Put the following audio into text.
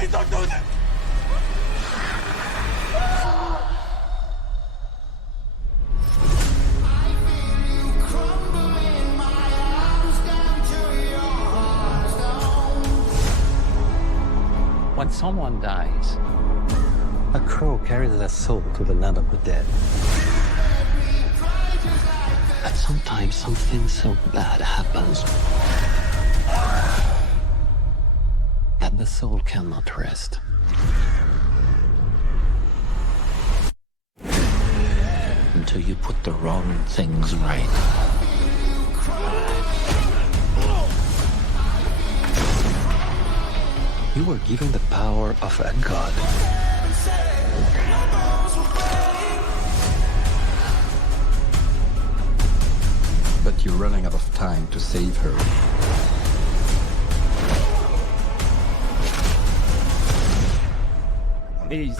Please don't do this! When someone dies, A crow carries their soul to the land of the dead. and sometimes something so bad happens that the soul cannot rest. Until you put the wrong things right. You were given the power of a god. But you're running out of time to save her. Please.